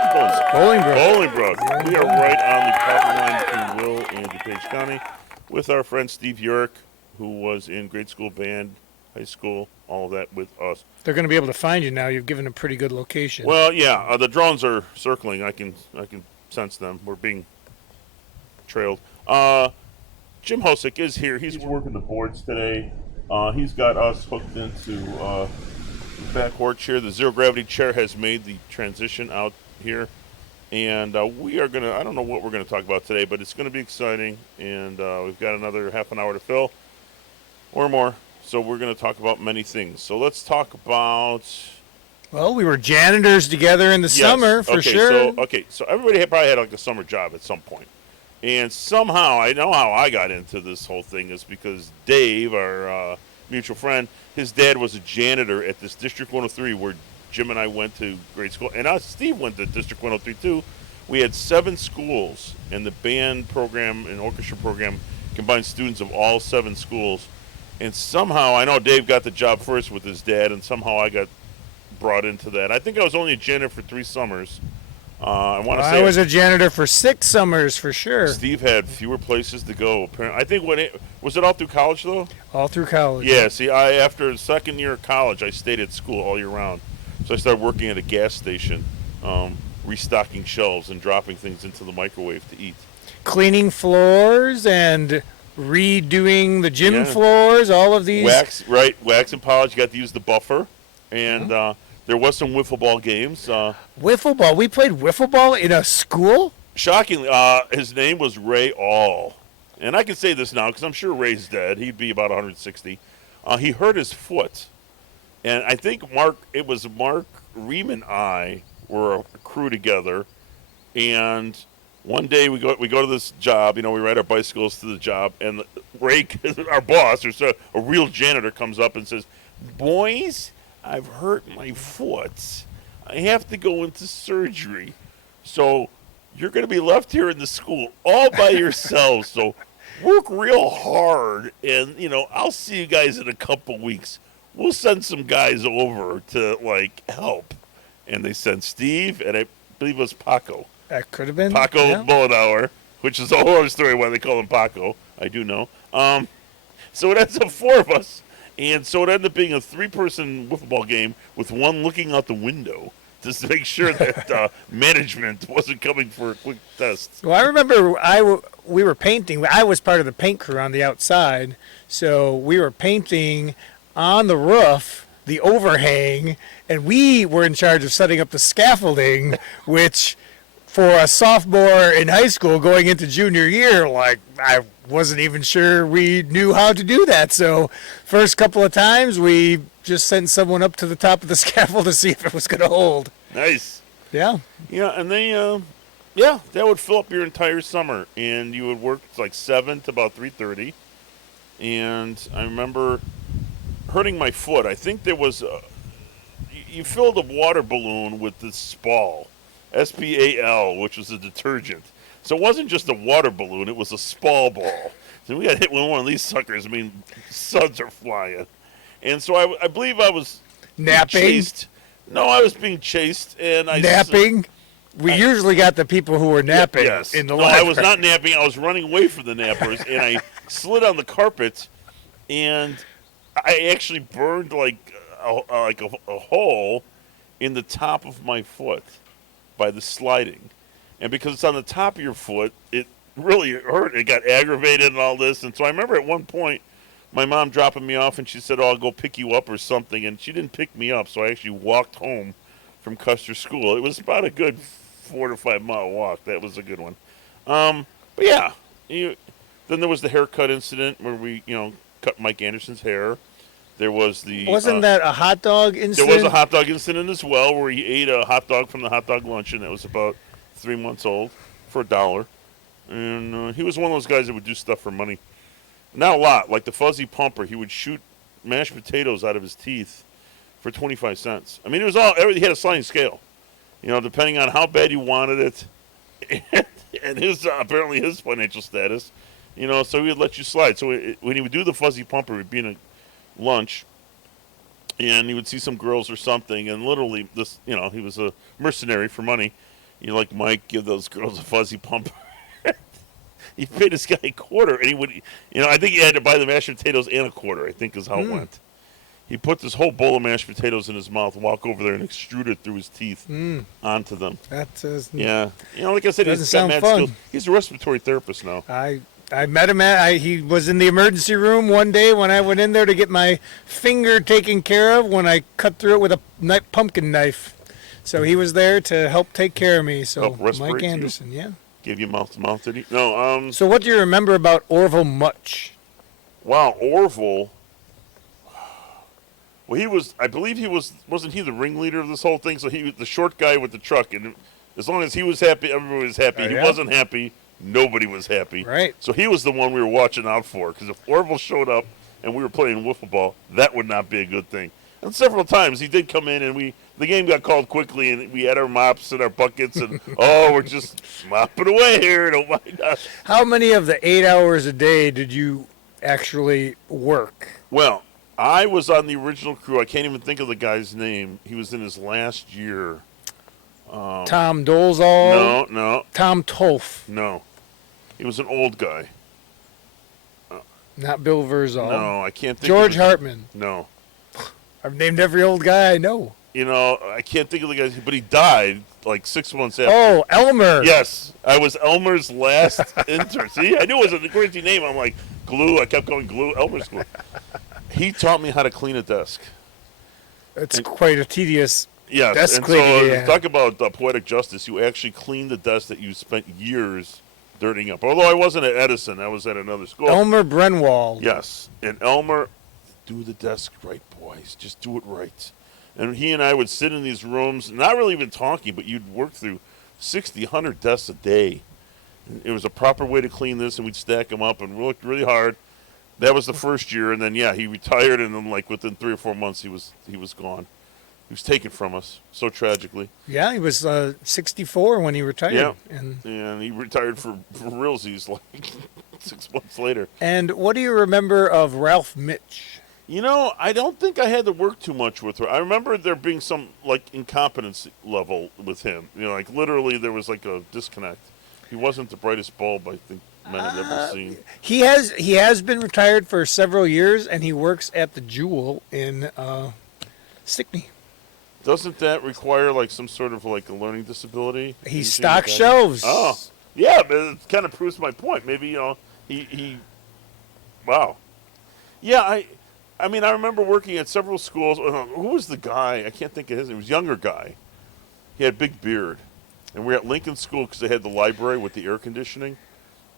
Bolingbrook. Bolingbrook. We are right on the property line between Will and DuPage County with our friend Steve Yurek, who was in grade school band, high school, all of that with us. They're going to be able to find you now. You've given a pretty good location. Well, yeah, the drones are circling. I can sense them. We're being trailed. Jim Hosick is here. He's working the boards today. He's got us hooked into the back porch here. The zero gravity chair has made the transition out here. And we are going to, I don't know what we're going to talk about today, but it's going to be exciting. And we've got another half an hour to fill or more. So we're going to talk about many things. So let's talk about... Well, we were janitors together in the summer, for sure. So everybody probably had like a summer job at some point. And somehow, I know how I got into this whole thing is because Dave, our mutual friend, his dad was a janitor at this District 103 where Jim and I went to grade school. And Steve went to District 103 too. We had 7 schools, and the band program and orchestra program combined students of all 7 schools. And somehow, I know Dave got the job first with his dad, and somehow I got brought into that. I think I was only a janitor for 3 summers. I was a janitor for 6 summers for sure. Steve had fewer places to go. I think was it all through college though? All through college. Yeah. See, after the second year of college, I stayed at school all year round. So I started working at a gas station, restocking shelves and dropping things into the microwave to eat. Cleaning floors and redoing the gym floors. All of these. Wax and polish. You got to use the buffer, and. There was some wiffle ball games. Wiffle ball? We played wiffle ball in a school? Shockingly, his name was Ray All. And I can say this now because I'm sure Ray's dead. He'd be about 160. He hurt his foot. And I think Mark, Ream, and I were a crew together. And one day we go to this job. We ride our bicycles to the job. And Ray, our boss, or a real janitor, comes up and says, "Boys, I've hurt my foot. I have to go into surgery. So you're going to be left here in the school all by yourselves. So work real hard. And, I'll see you guys in a couple weeks. We'll send some guys over to, help." And they sent Steve, and I believe it was Paco. That could have been. Paco Mullenauer, which is a whole other story why they call him Paco. I do know. So it ends up 4 of us. And so it ended up being a 3-person wiffle ball game with one looking out the window just to make sure that management wasn't coming for a quick test. Well, I remember we were painting. I was part of the paint crew on the outside. So we were painting on the roof, the overhang, and we were in charge of setting up the scaffolding, which for a sophomore in high school going into junior year, I wasn't even sure we knew how to do that. So first couple of times we just sent someone up to the top of the scaffold to see if it was going to hold. Nice. Yeah. Yeah, and that would fill up your entire summer. And you would work 7 to about 3:30. And I remember hurting my foot. I think there was you filled a water balloon with this Spal, S-P-A-L, which was a detergent. So it wasn't just a water balloon, it was a Spal ball. So we got hit with one of these suckers. Suds are flying. And so I believe I was napping. Chased. No, I was being chased. Napping? We usually got the people who were napping in the library. I was not napping. I was running away from the nappers, and I slid on the carpet, and I actually burned a hole in the top of my foot by the sliding. And because it's on the top of your foot, it really hurt. It got aggravated and all this. And so I remember at one point, my mom dropping me off, and she said, "I'll go pick you up or something." And she didn't pick me up, so I actually walked home from Custer School. It was about a good 4 to 5 mile walk. That was a good one. But yeah, then there was the haircut incident where we, cut Mike Anderson's hair. There was Wasn't that a hot dog incident? There was a hot dog incident as well, where he ate a hot dog from the hot dog luncheon that was about 3 months old for $1. And he was one of those guys that would do stuff for money. Not a lot. Like the fuzzy pumper, he would shoot mashed potatoes out of his teeth for 25 cents. I mean, he had a sliding scale. Depending on how bad you wanted it and his apparently his financial status, so he would let you slide. So when he would do the fuzzy pumper, it would be in a lunch, and he would see some girls or something, and literally he was a mercenary for money. You like Mike, give those girls a fuzzy pump. He paid this guy a quarter, and he would, I think he had to buy the mashed potatoes and a quarter, I think is how it went. He put this whole bowl of mashed potatoes in his mouth, walk over there, and extrude it through his teeth onto them. That Yeah. Like I said, doesn't he's got sound mad fun. skills. He's a respiratory therapist now. I met him he was in the emergency room one day when I went in there to get my finger taken care of when I cut through it with a pumpkin knife. So he was there to help take care of me. So Mike Anderson, yeah. Gave you mouth to mouth, did he? No. So what do you remember about Orville Much? Wow, Orville. Well, I believe wasn't he the ringleader of this whole thing? So he was the short guy with the truck, and as long as he was happy, everybody was happy. He wasn't happy, nobody was happy. Right. So he was the one we were watching out for, because if Orville showed up and we were playing wiffle ball, that would not be a good thing. And several times he did come in, and the game got called quickly, and we had our mops and our buckets, and we're just mopping away here. Oh my gosh! How many of the 8 hours a day did you actually work? Well, I was on the original crew. I can't even think of the guy's name. He was in his last year. Tom Dolezal? No. Tom Tolf? No. He was an old guy. Not Bill Verzal? No, I can't think George of Hartman? No. I've named every old guy I know. I can't think of the guy, but he died like 6 months after. Oh, Elmer. Yes. I was Elmer's last intern. See, I knew it was a crazy name. I'm like, Glue. I kept going Glue. Elmer's Glue. He taught me how to clean a desk. It's quite a tedious desk desk cleaning. cleaning. So talk about poetic justice. You actually cleaned the desk that you spent years dirtying up. Although I wasn't at Edison. I was at another school. Elmer Brenwald. Yes. And Elmer, do the desk right, boys. Just do it right. And he and I would sit in these rooms, not really even talking, but you'd work through 60, 100 desks a day. And it was a proper way to clean this, and we'd stack them up, and we worked really hard. That was the first year, and then, he retired, and then, within 3 or 4 months, he was gone. He was taken from us, so tragically. Yeah, he was 64 when he retired. Yeah, and he retired for realsies, 6 months later. And what do you remember of Ralph Mitch? I don't think I had to work too much with her. I remember there being some, incompetence level with him. Literally there was, a disconnect. He wasn't the brightest bulb, I think, men had ever seen. He has been retired for several years, and he works at the Jewel in Stickney. Doesn't that require, some sort of, a learning disability? He stocks shelves. Oh, yeah, but it kind of proves my point. Maybe, he wow. Yeah, I mean, I remember working at several schools. Who was the guy? I can't think of his name. He was a younger guy. He had a big beard. And we were at Lincoln School because they had the library with the air conditioning.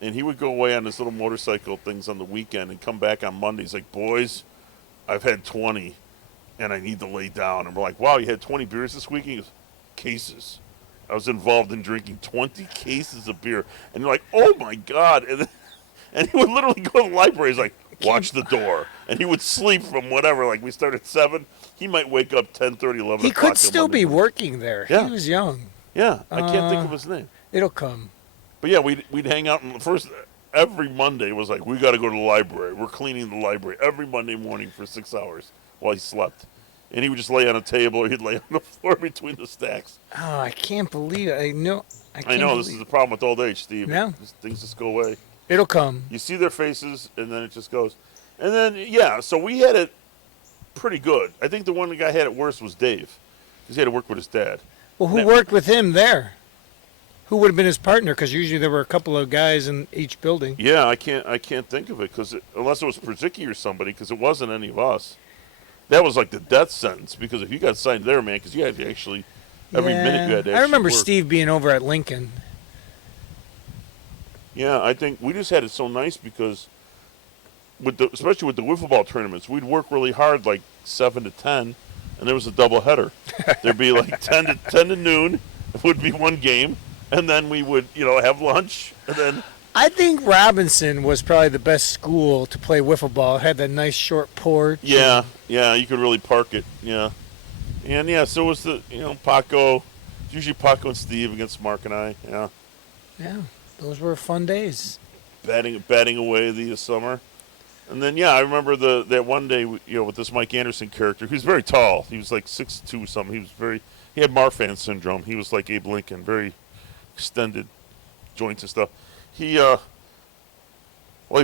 And he would go away on his little motorcycle things on the weekend and come back on Monday. He's like, boys, I've had 20, and I need to lay down. And we're like, wow, you had 20 beers this week? He goes, cases. I was involved in drinking 20 cases of beer. And you're like, oh, my God. And he would literally go to the library. He's like, watch the door. And he would sleep from whatever. We start at 7. He might wake up 10:30, 11 He o'clock. could still be working there. Yeah. He was young. Yeah, I can't think of his name. It'll come. But yeah, we'd hang out. And every Monday was we got to go to the library. We're cleaning the library every Monday morning for 6 hours while he slept. And he would just lay on a table, or he'd lay on the floor between the stacks. Oh, I can't believe it. I know. This is the problem with old age, Steve. Yeah. Things just go away. It'll come. You see their faces, and then it just goes. And then, so we had it pretty good. I think the one guy had it worse was Dave, because he had to work with his dad. Well, who worked with him there? Who would have been his partner? Because usually there were a couple of guys in each building. Yeah, I can't think of it, unless it was Przicki or somebody, because it wasn't any of us. That was like the death sentence, because if you got signed there, man, because you had to actually, every minute you had to actually I remember work. Steve being over at Lincoln. Yeah, I think we just had it so nice because, especially with the wiffle ball tournaments, we'd work really hard, 7 to 10, and there was a double header. There'd be 10 to noon, would be one game, and then we would, have lunch, and then. I think Robinson was probably the best school to play wiffle ball. It had that nice short porch. Yeah, you could really park it. Yeah, and so was the Paco. It's usually Paco and Steve against Mark and I. Yeah. Yeah, those were fun days. Batting away the summer, and then I remember that one day with this Mike Anderson character who's very tall. He was 6'2" something. He had Marfan syndrome. He was like Abe Lincoln, very extended joints and stuff. He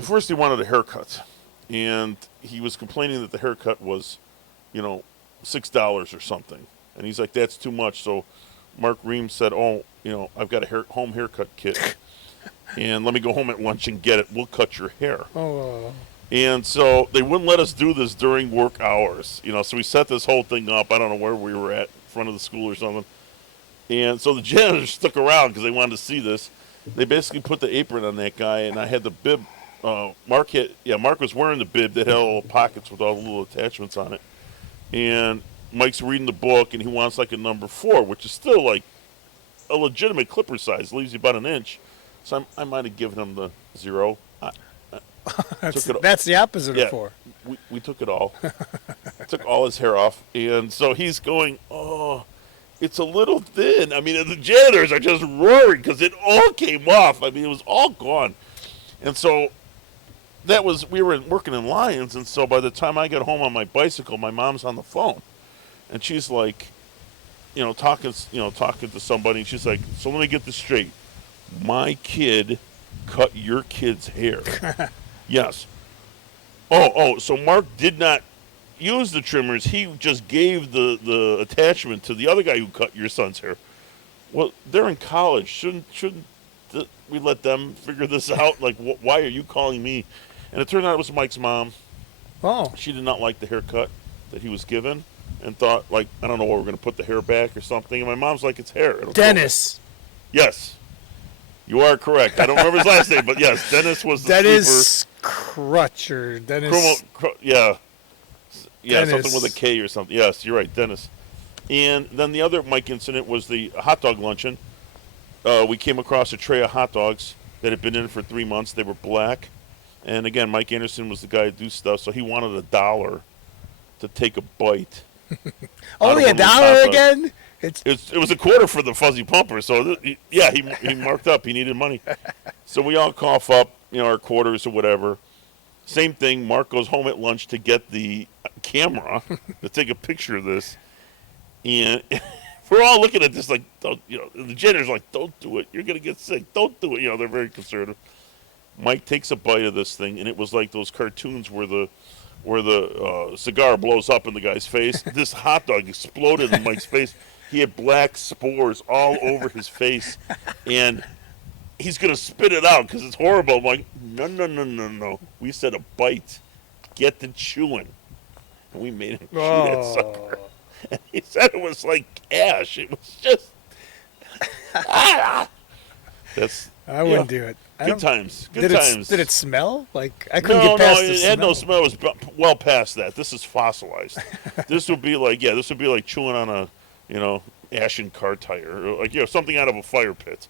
first he wanted a haircut, and he was complaining that the haircut was, $6 or something, and he's like, that's too much. So Mark Ream said, oh, I've got a home haircut kit, and let me go home at lunch and get it. We'll cut your hair. Oh. And so they wouldn't let us do this during work hours, so we set this whole thing up. I don't know where we were at, in front of the school or something. And so the janitors stuck around because they wanted to see this. They basically put the apron on that guy, and I had the bib. Mark was wearing the bib that had all the pockets with all the little attachments on it. And Mike's reading the book, and he wants like a number 4, which is still like a legitimate clipper size, leaves you about an inch. So I might have given him the 0. That's the opposite of 4. We took it all. Took all his hair off. And so he's going, oh, it's a little thin. I mean, the janitors are just roaring because it all came off. I mean, it was all gone. And so we were working in Lyons. And so by the time I got home on my bicycle, my mom's on the phone. And she's like, talking to somebody. And she's like, so let me get this straight. My kid cut your kid's hair. Yes. Oh, so Mark did not use the trimmers. He just gave the attachment to the other guy who cut your son's hair. Well, they're in college. Shouldn't we let them figure this out? Like, why are you calling me? And it turned out it was Mike's mom. Oh. She did not like the haircut that he was given and thought, like, I don't know, we're going to put the hair back or something. And my mom's like, it's hair. Dennis. Yes. You are correct. I don't remember his last name, but yes, Dennis was the Dennis Crutcher. Dennis. Yeah, Dennis. Something with a K or something. Yes, you're right, Dennis. And then the other Mike incident was the hot dog luncheon. We came across a tray of hot dogs that had been in for 3 months. They were black. And again, Mike Anderson was the guy to do stuff, so he wanted $1 to take a bite. Only $1 again? It was a quarter for the fuzzy pumper, so he marked up. He needed money, so we all cough up, our quarters or whatever. Same thing. Mark goes home at lunch to get the camera to take a picture of this, and we're all looking at this like, don't, the janitor's like, don't do it. You're gonna get sick. Don't do it. They're very conservative. Mike takes a bite of this thing, and it was like those cartoons where the cigar blows up in the guy's face. This hot dog exploded in Mike's face. He had black spores all over his face, and he's going to spit it out because it's horrible. I'm like, no. We said a bite. Get to chewing. And we made him chew that sucker. And he said it was like ash. It was just... I wouldn't do it. Good times. Good times. Did it smell? Like, I couldn't get past the smell. No, it had no smell. It was well past that. This is fossilized. This would be like chewing on a, ashen car tire, or like, something out of a fire pit.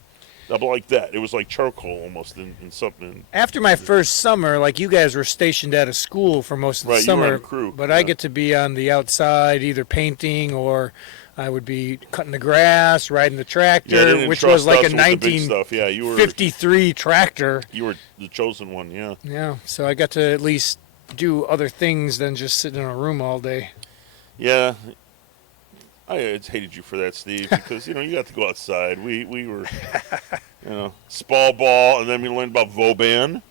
Like that. It was like charcoal almost in something. After my first summer, like, you guys were stationed at a school for most of the summer. You were on a crew. But I get to be on the outside, either painting or I would be cutting the grass, riding the tractor, which was like a 1953 tractor. You were the chosen one, yeah. Yeah, so I got to at least do other things than just sit in a room all day. Yeah. I hated you for that, Steve, because, you got to go outside. We were, spall ball, and then we learned about Vauban.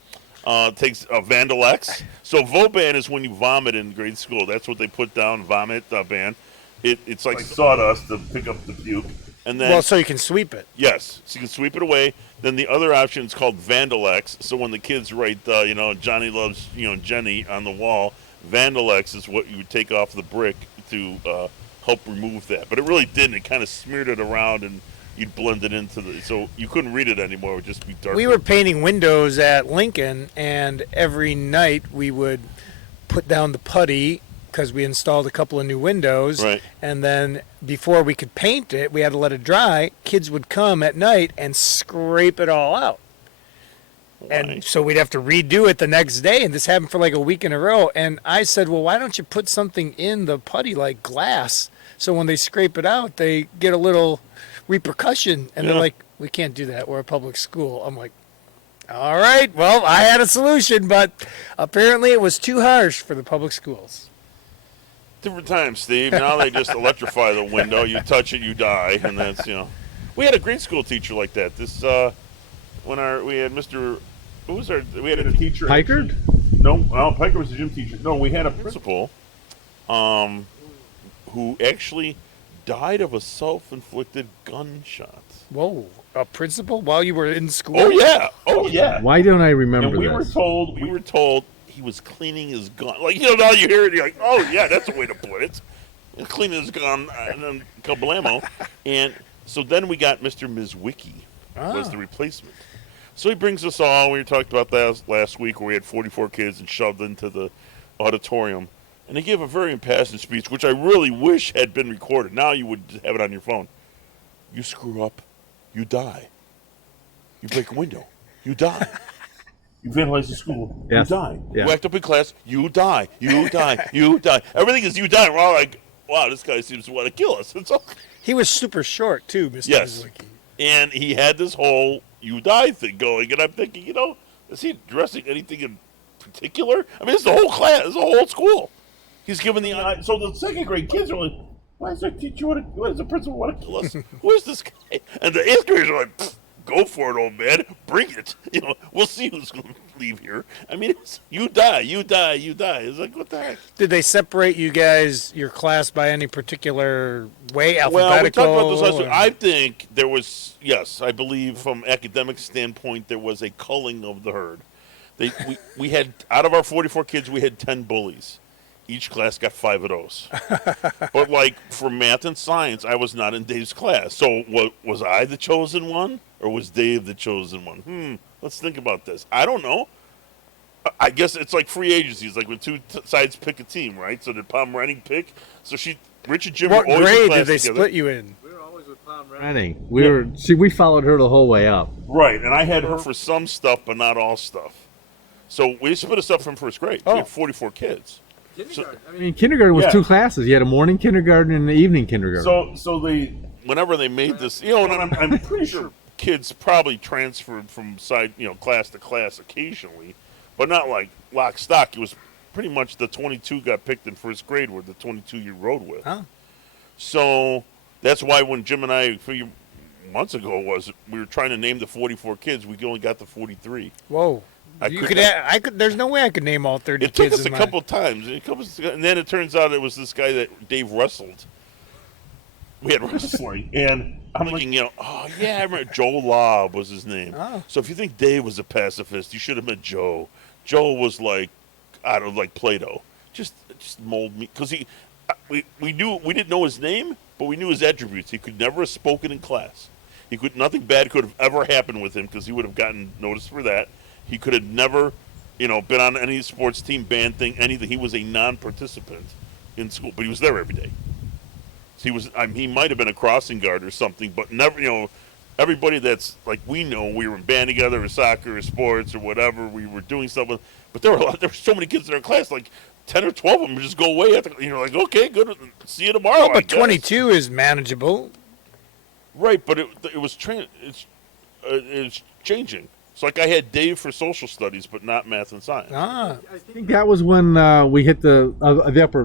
Takes Vandalex. So Vauban is when you vomit in grade school. That's what they put down, vomit ban. It's like sawdust to pick up the puke. And then, so you can sweep it. Yes, so you can sweep it away. Then the other option is called Vandalex. So when the kids write, Johnny loves, Jenny on the wall, Vandalex is what you would take off the brick to help remove that. But it really didn't. It kind of smeared it around, and you'd blend it into so you couldn't read it anymore. It would just be dark. We were painting windows at Lincoln, and every night we would put down the putty because we installed a couple of new windows. Right. And then before we could paint it, we had to let it dry. Kids would come at night and scrape it all out. Why? And so we'd have to redo it the next day, and this happened for like a week in a row. And I said, well, why don't you put something in the putty like glass so when they scrape it out, they get a little repercussion? And they're like, we can't do that. We're a public school. I'm like, all right, well, I had a solution, but apparently it was too harsh for the public schools. Different times, Steve. Now they just electrify the window. You touch it, you die, and that's, We had a grade school teacher like that. This when we had Mr. Who was our? We had a teacher. Piker? No, well, Piker was the gym teacher. No, we had a principal, who actually died of a self-inflicted gunshot. Whoa, a principal while you were in school? Oh yeah. Why don't I remember And we this? were told he was cleaning his gun. Like, now you hear it, you're like, oh yeah, that's a way to put it. Cleaning his gun, and then kablamo. And so then we got Mr. Mizwicki was the replacement. So he brings us all. We talked about that last week where we had 44 kids and shoved into the auditorium. And he gave a very impassioned speech, which I really wish had been recorded. Now you would have it on your phone. You screw up, you die. You break a window, you die. You vandalize the school, Yes. you die. Yeah. You act up in class, you die. You die. You die. Everything is you die. We're all like, wow, this guy seems to want to kill us. And so, He was super short, too, Mr. yes. Mizwicki. And he had this whole you die thing going. And I'm thinking, is he addressing anything in particular? I mean, it's the whole class. It's the whole school. He's given the... So the second grade kids are like, why does our teacher why does the principal want to kill us? Who is this guy? And the 8th graders are like, go for it, old man. Bring it. We'll see who's going to leave here. I mean, it's you die, you die, you die. It's like, what the heck? Did they separate you guys, your class, by any particular way, alphabetical? Well, we talked about this last week. I think there was, yes, I believe from academic standpoint, there was a culling of the herd. We had, out of our 44 kids, we had 10 bullies. Each class got 5 of those. But like for math and science, I was not in Dave's class. So was I the chosen one, or was Dave the chosen one? Let's think about this. I don't know. I guess it's like free agencies, like when two sides pick a team, right? So did Pomeranian pick? So Rich and Jim What were always in grade class did they together. split you in? We were always with Pomeranian. We followed her the whole way up. Right, and I had her for some stuff, but not all stuff. So we split us up from first grade. We had 44 kids. Kindergarten. I mean, kindergarten was Yeah. 2 classes. You had a morning kindergarten and an evening kindergarten. So whenever they made this, and I'm pretty sure kids probably transferred from class to class occasionally, but not like lock stock. It was pretty much the 22 got picked in first grade were the 22 you rode with. Huh. So that's why when Jim and I a few months ago we were trying to name the 44 kids, we only got the 43. Whoa. There's no way I could name all 30 It took kids us a in my... couple times, and then it turns out it was this guy that Dave wrestled. We had wrestling, and I'm thinking, I remember Joe Lobb was his name. Oh. So if you think Dave was a pacifist, you should have met Joe. Joe was like, like Plato, just mold me, because we didn't know his name, but we knew his attributes. He could never have spoken in class. Nothing bad could have ever happened with him because he would have gotten noticed for that. He could have never, been on any sports team, band thing, anything. He was a non-participant in school, but he was there every day. So he might have been a crossing guard or something, but never, everybody that's like we were in band together or soccer or sports or whatever, we were doing stuff with. But there were so many kids in our class, like 10 or 12 of them would just go away. Like, okay, good, see you tomorrow. Well, but 22 is manageable. Right, but it was it's changing. So like I had Dave for social studies, but not math and science. Ah. I think that was when we hit the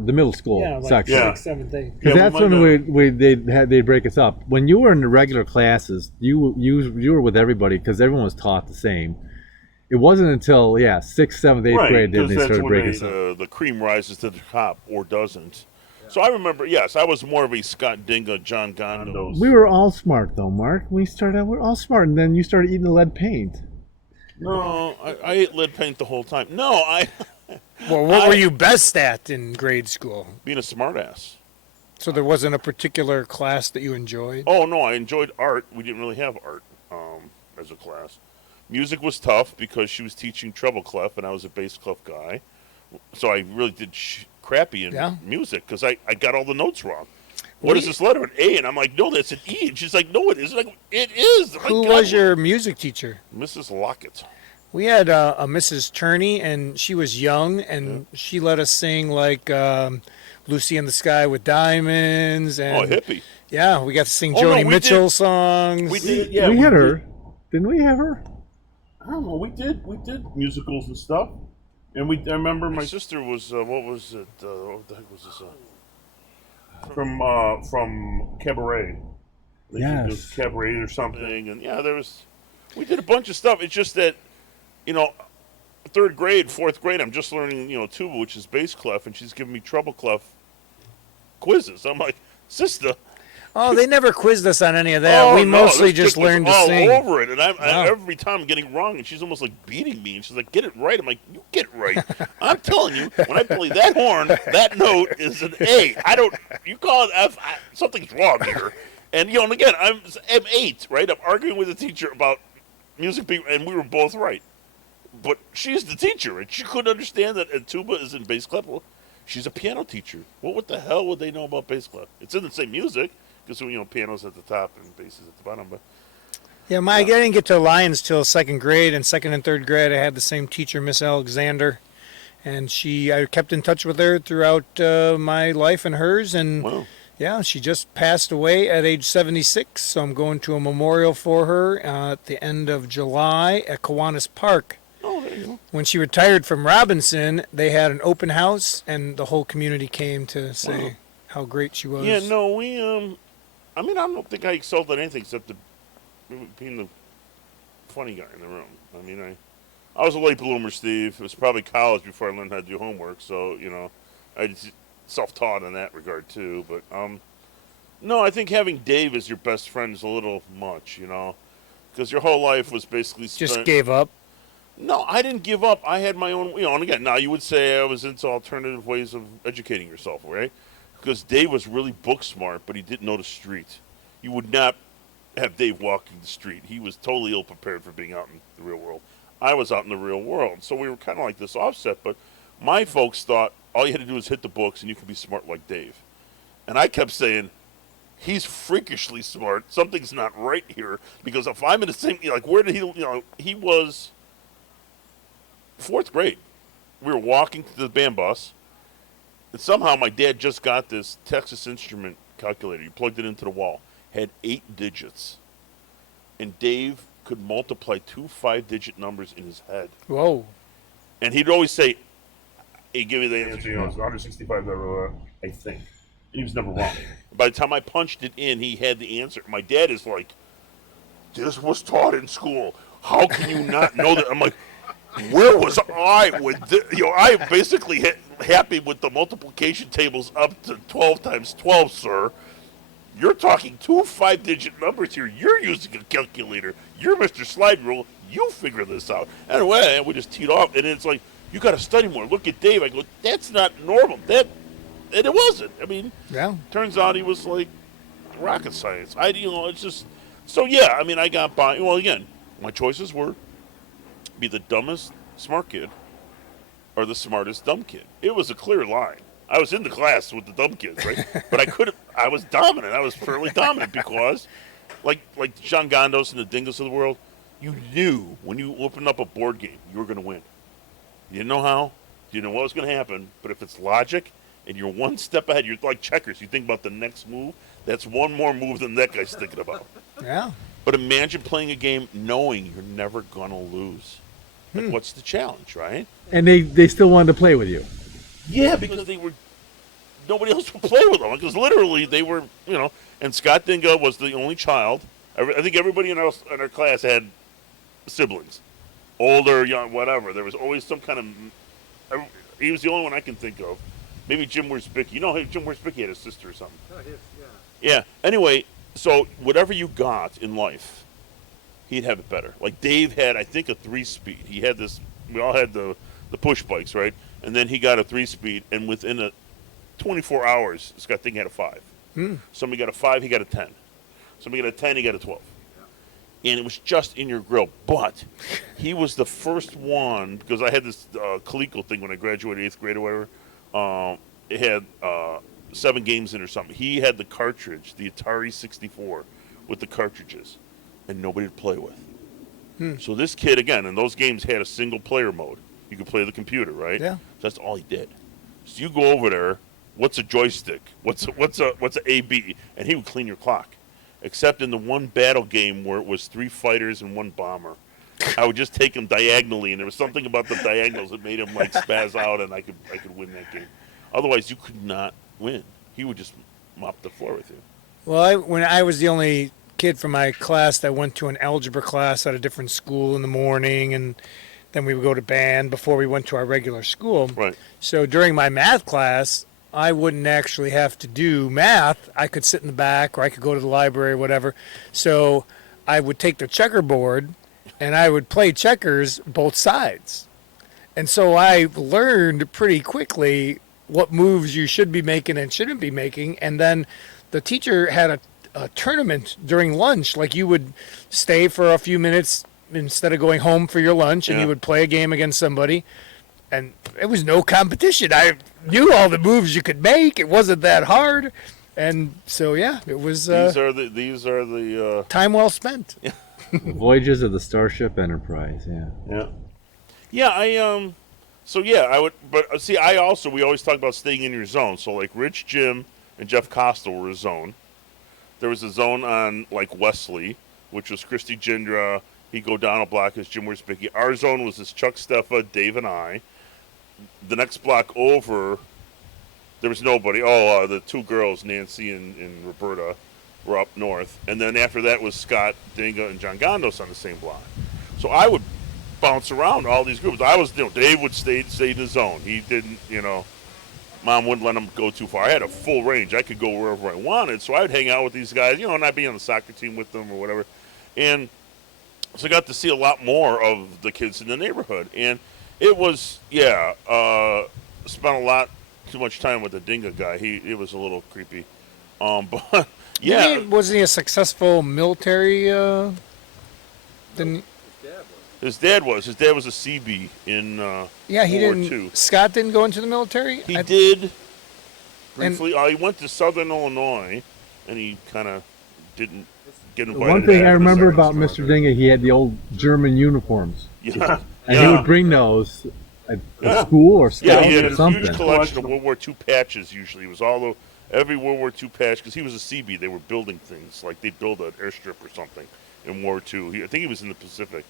middle school section. Yeah. 6th, 7th, 8th. Because that's when they'd break us up. When you were in the regular classes, you were with everybody because everyone was taught the same. It wasn't until 6th, 7th, 8th grade that they started breaking us up. The cream rises to the top or doesn't. So I remember, yes, I was more of a Scott Dinga, John Gondo. We were all smart though, Mark. We were all smart, and then you started eating the lead paint. No, I ate lead paint the whole time. No, Well, what were you best at in grade school? being a smartass. So there wasn't a particular class that you enjoyed? Oh no, I enjoyed art. We didn't really have art as a class. Music was tough because she was teaching treble clef, and I was a bass clef guy. So I really did crappy in music because I got all the notes wrong. What is this letter? An A? And I'm like, no, that's an E. And she's like, no, it isn't. Like, it is. Who was your music teacher? Mrs. Lockett. We had a Mrs. Turney, and she was young, and she let us sing like Lucy in the Sky with Diamonds. And, hippie. Yeah, we got to sing Oh, no, Joni we Mitchell did. songs. We did. Yeah, we had her. Didn't we have her? I don't know. We did musicals and stuff. And I remember my sister was what was it? What the heck was this? From Cabaret. It was cabaret or something, and we did a bunch of stuff. It's just that, you know, third grade, fourth grade, I'm just learning, tuba, which is bass clef, and she's giving me treble clef quizzes. I'm like, sister. Oh, they never quizzed us on any of that. We mostly just learned to sing. All over it, and every time I'm getting it wrong, and she's almost like beating me, and she's like, "Get it right." I'm like, "You get it right." I'm telling you, when I play that horn, that note is an A. You call it F. Something's wrong here. And and again, I'm 8, right? I'm arguing with the teacher about music, and we were both right. But she's the teacher, and she couldn't understand that a tuba is in bass clef. Well, she's a piano teacher. What the hell would they know about bass clef? It's in the same music. Because, piano's at the top and bass is at the bottom. But yeah, I didn't get to Lions till second grade. And second and third grade, I had the same teacher, Miss Alexander. And I kept in touch with her throughout my life and hers. And, she just passed away at age 76. So I'm going to a memorial for her at the end of July at Kiwanis Park. Oh, there you go. When she retired from Robinson, they had an open house, and the whole community came to say how great she was. Yeah, no, I don't think I excelled at anything except being the funny guy in the room. I was a late bloomer, Steve. It was probably college before I learned how to do homework, so, I just self-taught in that regard, too. But, no, I think having Dave as your best friend is a little much, because your whole life was basically spent... Just gave up? No, I didn't give up. I had my own, and again, now you would say I was into alternative ways of educating yourself, right? Because Dave was really book smart, but he didn't know the street. You would not have Dave walking the street. He was totally ill-prepared for being out in the real world. I was out in the real world. So we were kind of like this offset, but my folks thought all you had to do was hit the books and you could be smart like Dave. And I kept saying, he's freakishly smart. Something's not right here. Because if I'm in the same, where did he was fourth grade. We were walking to the band bus. And somehow my dad just got this Texas Instrument calculator. He plugged it into the wall. Had 8 digits. And Dave could multiply 2 5-digit numbers in his head. Whoa. And he'd always say, he'd give me the answer, it's 165, I think. And he was never wrong. By the time I punched it in, he had the answer. My dad is like, this was taught in school. How can you not know that? I'm like, where was I with this? I basically happy with the multiplication tables up to 12 times 12, sir. You're talking 2 5-digit numbers here. You're using a calculator. You're Mr. Slide Rule. You figure this out. Anyway, we just teed off, and it's like, you got to study more. Look at Dave. I go, that's not normal. And it wasn't. Turns out he was like rocket science. It's just, so yeah, I got by. Well, again, my choices were be the dumbest smart kid or the smartest dumb kid. It was a clear line. I was in the class with the dumb kids, right? But I was dominant. I was fairly dominant because, like John Gondos and the Dingus of the world, you knew when you opened up a board game, you were going to win. You didn't know how. You didn't know what was going to happen. But if it's logic and you're one step ahead, you're like checkers. You think about the next move. That's one more move than that guy's thinking about. Yeah. But imagine playing a game knowing you're never going to lose. Like, what's the challenge, right? And they still wanted to play with you. Yeah, because nobody else would play with them. Because literally they were, and Scott Dinga was the only child. I think everybody in our class had siblings. Older, young, whatever. There was always some kind of, he was the only one I can think of. Maybe Jim Wersbicki. Jim Wersbicki had a sister or something. Oh, yeah. Yeah. Anyway, so whatever you got in life, he'd have it better. Like Dave had, I think, a 3-speed. He had this. We all had the push bikes, right? And then he got a 3-speed, and within 24 hours, Scott thing had a 5. Somebody got a 5, he got a 10. Somebody got a 10, he got a 12. And it was just in your grill. But he was the first one, because I had this Coleco thing when I graduated 8th grade or whatever. It had 7 games in or something. He had the cartridge, the Atari 64, with the cartridges, and nobody to play with. So this kid, again, in those games had a single-player mode. You could play the computer, right? Yeah. So that's all he did. So you go over there, what's a joystick? What's a AB? And he would clean your clock. Except in the one battle game where it was 3 fighters and 1 bomber. I would just take him diagonally, and there was something about the diagonals that made him like spaz out, and I could win that game. Otherwise, you could not win. He would just mop the floor with you. Well, when I was the only kid from my class that went to an algebra class at a different school in the morning, and then we would go to band before we went to our regular school. Right. So during my math class, I wouldn't actually have to do math. I could sit in the back, or I could go to the library or whatever. So I would take the checkerboard, and I would play checkers both sides. And so I learned pretty quickly what moves you should be making and shouldn't be making. And then the teacher had a tournament during lunch. Like, you would stay for a few minutes instead of going home for your lunch, and you would play a game against somebody. And it was no competition. I knew all the moves you could make. It wasn't that hard. And so, yeah, it was These are the time well spent. Voyages of the Starship Enterprise. Yeah. Yeah. I would, but see, we always talk about staying in your zone. So like Rich, Jim, and Jeff Costa were a zone. There was a zone on like Wesley, which was Christy Gindra. He'd go down a block as Jim Wiersbicki. Our zone was this Chuck Steffa, Dave, and I. The next block over, there was nobody. The two girls, Nancy and Roberta, were up north. And then after that was Scott, Dinga, and John Gondos on the same block. So I would bounce around all these groups. Dave would stay in the zone. He didn't, Mom wouldn't let him go too far. I had a full range. I could go wherever I wanted. So I would hang out with these guys, and I'd be on the soccer team with them or whatever. And so I got to see a lot more of the kids in the neighborhood. And it was, spent a lot too much time with the Dinga guy. It was a little creepy. But yeah. Wasn't he a successful military? His dad was a CB in World War II. Scott didn't go into the military? He did briefly. He went to Southern Illinois, and he kind of didn't get invited. One thing I remember about Mr. Dinga, he had the old German uniforms. Yeah. And he would bring those at school or scouts he had or something. A huge collection of World War II patches, usually. It was every World War II patch, because he was a CB. They were building things, like they'd build an airstrip or something in War II. I think he was in the Pacific.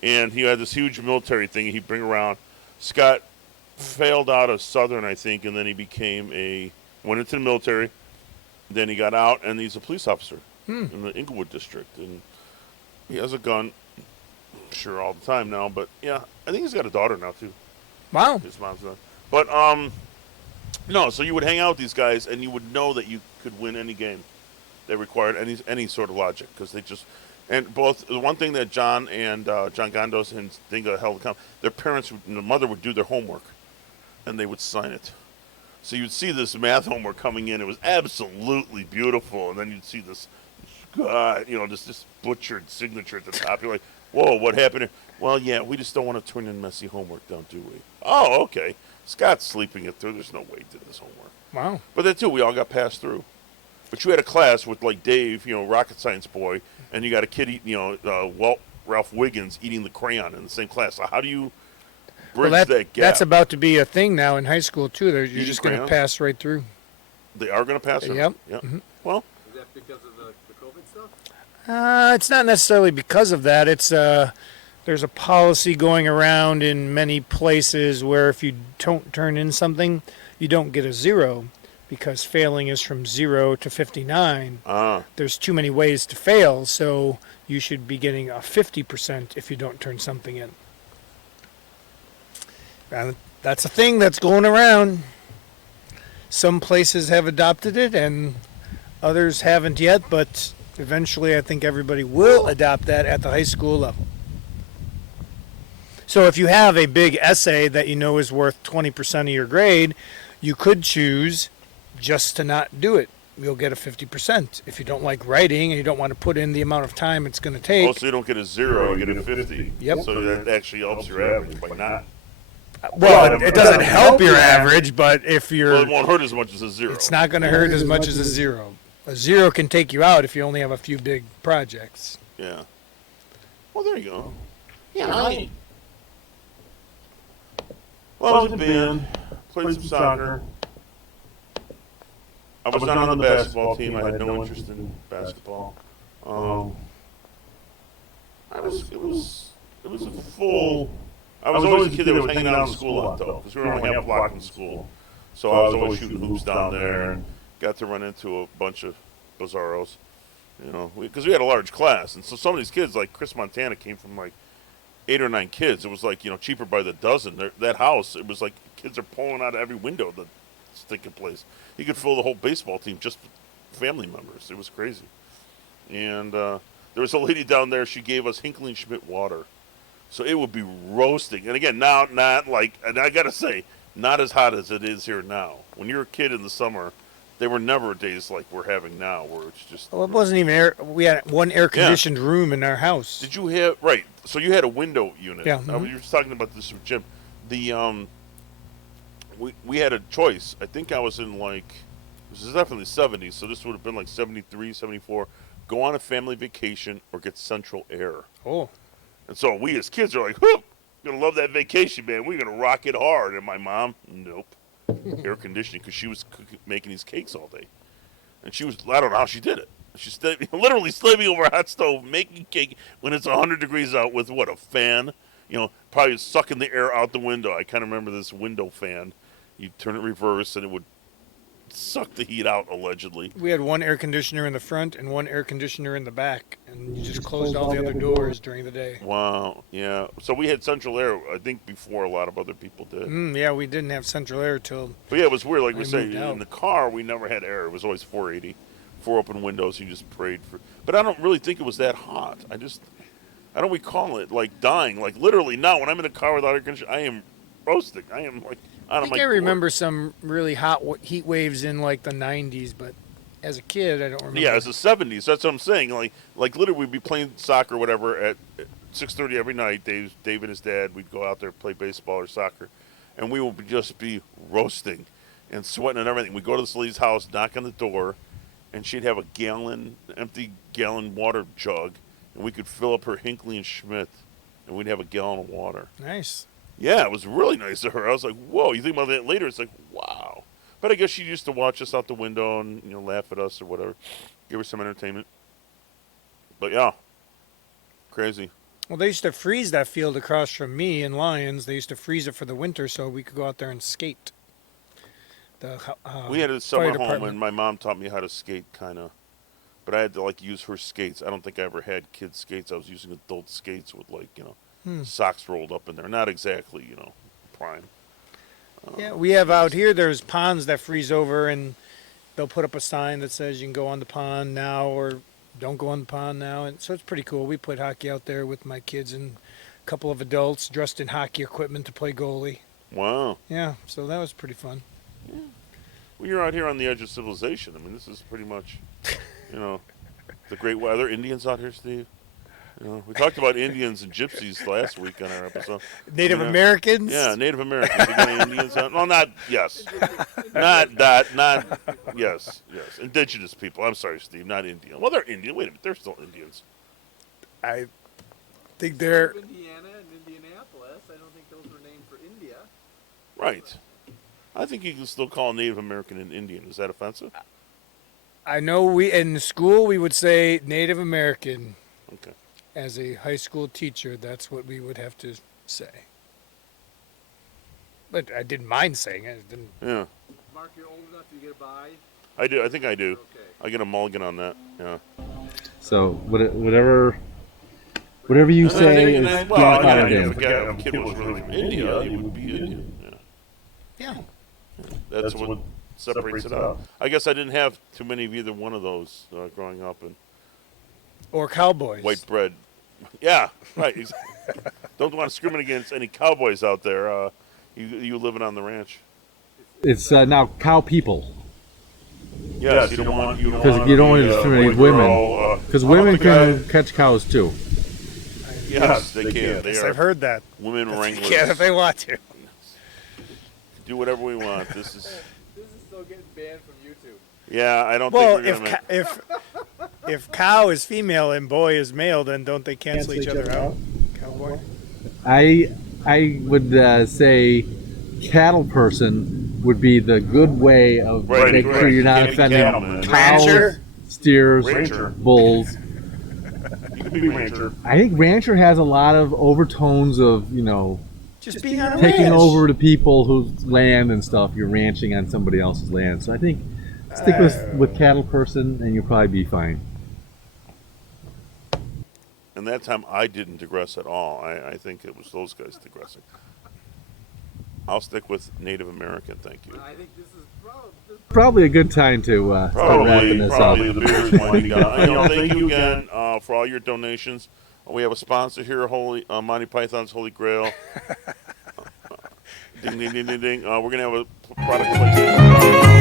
And he had this huge military thing he'd bring around. Scott failed out of Southern, I think, and then he went into the military. Then he got out, and he's a police officer in the Inglewood district. And he has a gun, I'm sure, all the time now. But, yeah, I think he's got a daughter now, too. Wow. His mom's done. But, so you would hang out with these guys, and you would know that you could win any game that required any sort of logic, because they just... And both, the one thing that John Gondos and Dinga held account, their parents, the mother would do their homework, and they would sign it. So you'd see this math homework coming in. It was absolutely beautiful. And then you'd see this, this butchered signature at the top. You're like, whoa, what happened here? Well, yeah, we just don't want to turn in messy homework, don't do we? Oh, okay. Scott's sleeping it through. There's no way he did this homework. Wow. But then, too, we all got passed through. But you had a class with, like, Dave, rocket science boy, and you got a kid, Ralph Wiggins eating the crayon in the same class. So how do you bridge that gap? That's about to be a thing now in high school, too. You're just going to pass right through. They are going to pass? Yep. Mm-hmm. Well. Is that because of the COVID stuff? It's not necessarily because of that. It's there's a policy going around in many places where if you don't turn in something, you don't get a 0. Because failing is from 0 to 59. There's too many ways to fail, so you should be getting a 50% if you don't turn something in. And that's a thing that's going around. Some places have adopted it, and others haven't yet, but eventually I think everybody will adopt that at the high school level. So if you have a big essay that you know is worth 20% of your grade, you could choose just to not do it. You'll get a 50%. If you don't like writing and you don't want to put in the amount of time it's going to take. Oh, so you don't get a 0, you get a 50. Yep. So that actually helps your average by not. Well, it doesn't help your average, but if you're... Well, it won't hurt as much as a 0. It's not going to hurt as much as a 0. A 0 can take you out if you only have a few big projects. Yeah. Well, there you go. Yeah, I was in band, played some soccer. I was not on the basketball team. I had no interest in basketball. It was a full. I was always a kid that was hanging out in school a lot, though, because we were only half block in school. So I was always shooting hoops down there and got to run into a bunch of bizarros. You know, because we had a large class, and so some of these kids, like Chris Montana, came from like 8 or 9 kids. It was like, you know, cheaper by the dozen. That house, it was like kids are pulling out of every window of the stinking place. You could fill the whole baseball team just with family members. It was crazy. And there was a lady down there. She gave us Hinckley & Schmidt water, so it would be roasting. And again, now not like, and I gotta say, not as hot as it is here now. When you're a kid in the summer, there were never days like we're having now, where it's just. Well, it wasn't even air. We had one air-conditioned room in our house. Did you have right? So you had a window unit. Yeah. You were talking about this with Jim. The we had a choice. I think I was in like, this is definitely 70s, so this would have been like 73, 74. Go on a family vacation or get central air. Oh. And so we as kids are like, whoop, gonna love that vacation, man. We're gonna rock it hard. And my mom, nope, air conditioning, because she was making these cakes all day, and she was, I don't know how she did it. She's literally slaving over a hot stove making cake when it's 100 degrees out with what, a fan? You know, probably sucking the air out the window. I kind of remember this window fan. You turn it reverse and it would suck the heat out, allegedly. We had one air conditioner in the front and one air conditioner in the back, and you just closed all the other doors during the day. Wow, yeah. So we had central air, I think, before a lot of other people did. Yeah, we didn't have central air till. But yeah, it was weird. Like we I say, moved out. in the car, we never had air. It was always 480, 4 open windows. You just prayed for. But I don't really think it was that hot. I don't recall it like dying. Like literally now, when I'm in a car without air conditioning, I am roasting. I am like out I of my. think I remember some really hot heat waves in like the 90s, but as a kid, I don't remember. Yeah, it's the 70s. That's what I'm saying. Like literally, we'd be playing soccer or whatever at 6:30 every night. Dave and his dad, we'd go out there play baseball or soccer, and we would just be roasting and sweating and everything. We'd go to this lady's house, knock on the door, and she'd have a empty gallon water jug, and we could fill up her Hinckley & Schmidt, and we'd have a gallon of water. Nice. Yeah, it was really nice of her. I was like, whoa. You think about that later, it's like, wow. But I guess she used to watch us out the window and, you know, laugh at us or whatever. Give her some entertainment. But yeah, crazy. Well, they used to freeze that field across from me in Lyons. They used to freeze it for the winter so we could go out there and skate. We had a summer home, department. and my mom taught me how to skate, kind of. But I had to, like, use her skates. I don't think I ever had kids' skates. I was using adult skates with, like, you know, socks rolled up in there. Not exactly, you know, prime. Yeah, we have out here, there's ponds that freeze over, and they'll put up a sign that says you can go on the pond now or don't go on the pond now. And so it's pretty cool. We played hockey out there with my kids and a couple of adults dressed in hockey equipment to play goalie. Wow. Yeah, so that was pretty fun. Well, you're out here on the edge of civilization. I mean, this is pretty much, you know, the great weather. Indians out here, Steve? You know, we talked about Indians and gypsies last week on our episode. Native Americans? Yeah, Native Americans. You got any Indians out? No, not, yes. Not that, not, yes. Indigenous people. I'm sorry, Steve, not Indian. Well, they're Indian. Wait a minute, they're still Indians. I think they're... Indiana and Indianapolis. I don't think those were named for India. Right. I think you can still call a Native American an Indian. Is that offensive? I know we in school we would say Native American. Okay. As a high school teacher, that's what we would have to say. But I didn't mind saying it. I didn't. Yeah. Mark, you're old enough to get a buy? I do. I think I do. Okay. I get a mulligan on that. Yeah. So whatever you say is being well, part of if them. a kid was really from India, he would be Indian. Yeah. Yeah. That's what separates it out. I guess I didn't have too many of either one of those growing up, and Or cowboys. white bread. Yeah, right. Don't want to discriminate against any cowboys out there. You living on the ranch. It's now cow people. Yes, you don't want Because you don't want to discriminate women. Because women can catch cows too. Yes, they can. They Yes, are I've heard that. women wranglers. Yeah, if they want to. Do whatever we want. This is. This is still getting banned from YouTube. Yeah, I don't Well, think we're gonna if cow is female and boy is male, then don't they cancel each other out? Cowboy. I would say cattle person would be the good way of Right, making right. sure you're not Can't be offending cattleman. cows, Rancher? steers, Rancher. bulls. You can be rancher. I think rancher has a lot of overtones of, you know, Just being on a taking ranch. over the people whose land and stuff. You're ranching on somebody else's land. So I think stick with cattle person and you'll probably be fine. And that time I didn't digress at all. I think it was those guys digressing. I'll stick with Native American. Thank you. I think this is Probably a good time to start wrapping this up. Probably the beer's winding down. Thank you again for all your donations. We have a sponsor here, Monty Python's Holy Grail. Ding, ding, ding, ding, ding. We're going to have a product placement.